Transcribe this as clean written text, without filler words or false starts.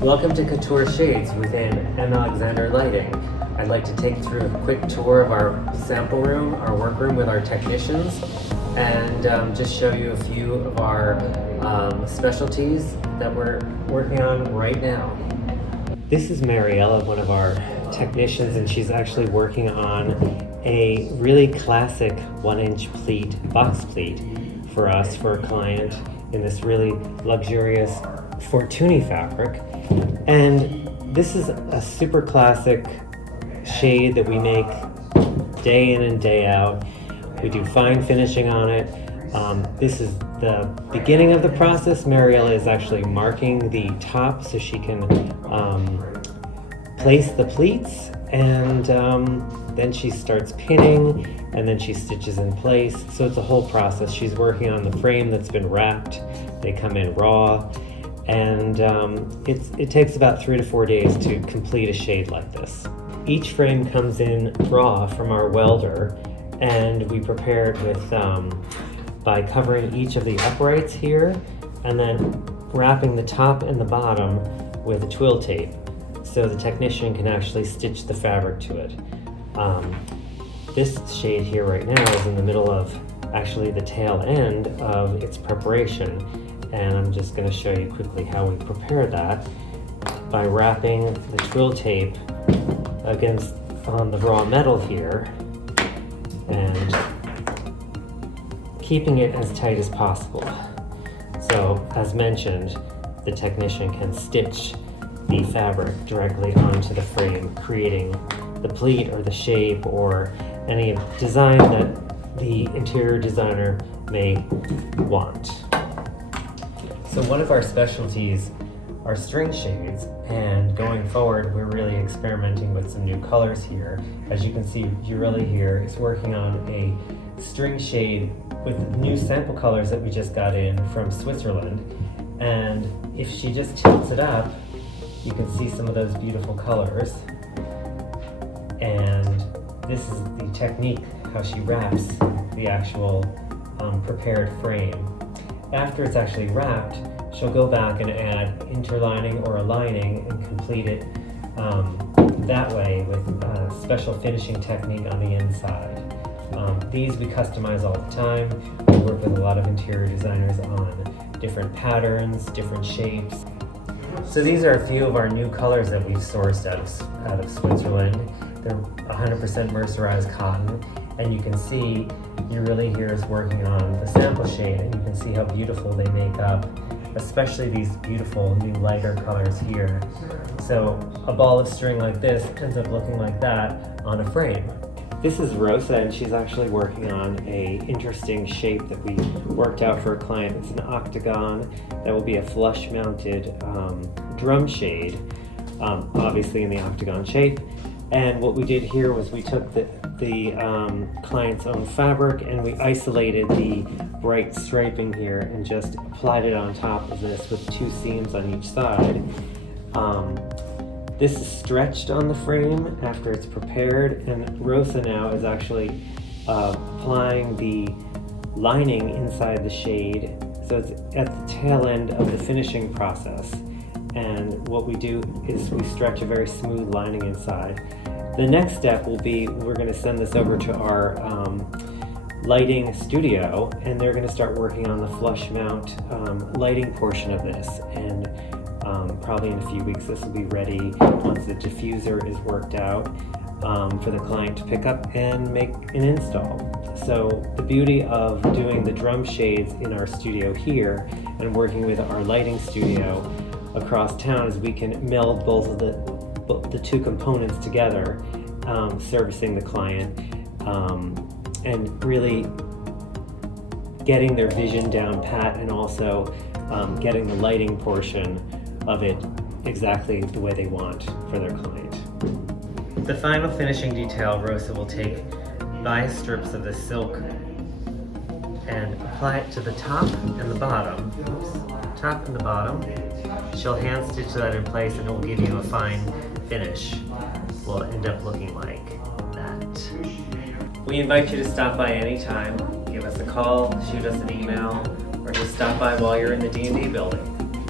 Welcome to Octagon Shades within Marvin Alexander lighting. I'd like to take you through a quick tour of our sample room, our workroom with our technicians, and just show you a few of our specialties that we're working on right now. This is Mariella, one of our technicians, and she's actually working on a really classic 1-inch pleat, box pleat for us, for a client, in this really luxurious Fortuny fabric. And this is a super classic shade that we make day in and day out. We do fine finishing on it. This is the beginning of the process. Mariella is actually marking the top so she can place the pleats, and then she starts pinning, and then she stitches in place. So it's a whole process. She's working on the frame that's been wrapped. They come in raw, and it takes about 3 to 4 days to complete a shade like this. Each frame comes in raw from our welder, and we prepare it with by covering each of the uprights here, and then wrapping the top and the bottom with a twill tape, so the technician can actually stitch the fabric to it. This shade here right now is in the middle of actually the tail end of its preparation, and I'm just going to show you quickly how we prepare that by wrapping the twill tape on the raw metal here and keeping it as tight as possible. So, as mentioned, the technician can stitch the fabric directly onto the frame, creating the pleat or the shape or any design that the interior designer may want. So one of our specialties are string shades, and going forward we're really experimenting with some new colors here. As you can see, Urilla here is working on a string shade with new sample colors that we just got in from Switzerland, and if she just tilts it up, you can see some of those beautiful colors. And this is the technique, how she wraps the actual prepared frame. After it's actually wrapped, she'll go back and add interlining or a lining and complete it that way with a special finishing technique on the inside. These we customize all the time. We work with a lot of interior designers on different patterns, different shapes. So these are a few of our new colors that we've sourced out of Switzerland. They're 100% mercerized cotton, and you can see Urilla here is working on the sample shade, and you can see how beautiful they make up, especially these beautiful new lighter colors here. So a ball of string like this ends up looking like that on a frame. This is Rosa, and she's actually working on a interesting shape that we worked out for a client. It's an octagon that will be a flush mounted drum shade, obviously in the octagon shape. And what we did here was we took the client's own fabric, and we isolated the bright striping here and just applied it on top of this with 2 seams on each side. This is stretched on the frame after it's prepared, and Rosa now is actually applying the lining inside the shade, so it's at the tail end of the finishing process. And what we do is we stretch a very smooth lining inside. The next step will be, we're going to send this over to our lighting studio, and they're going to start working on the flush mount lighting portion of this, and probably in a few weeks this will be ready once the diffuser is worked out for the client to pick up and make an install. So the beauty of doing the drum shades in our studio here and working with our lighting studio across town is we can meld both of the 2 components together, servicing the client and really getting their vision down pat, and also getting the lighting portion of it exactly the way they want for their client. The final finishing detail, Rosa will take bias strips of the silk and apply it to the top and the bottom. Oops. Top and the bottom. She'll hand stitch that in place, and it will give you a fine finish. Will end up looking like that. We invite you to stop by anytime. Give us a call, shoot us an email, or just stop by while you're in the D&D building.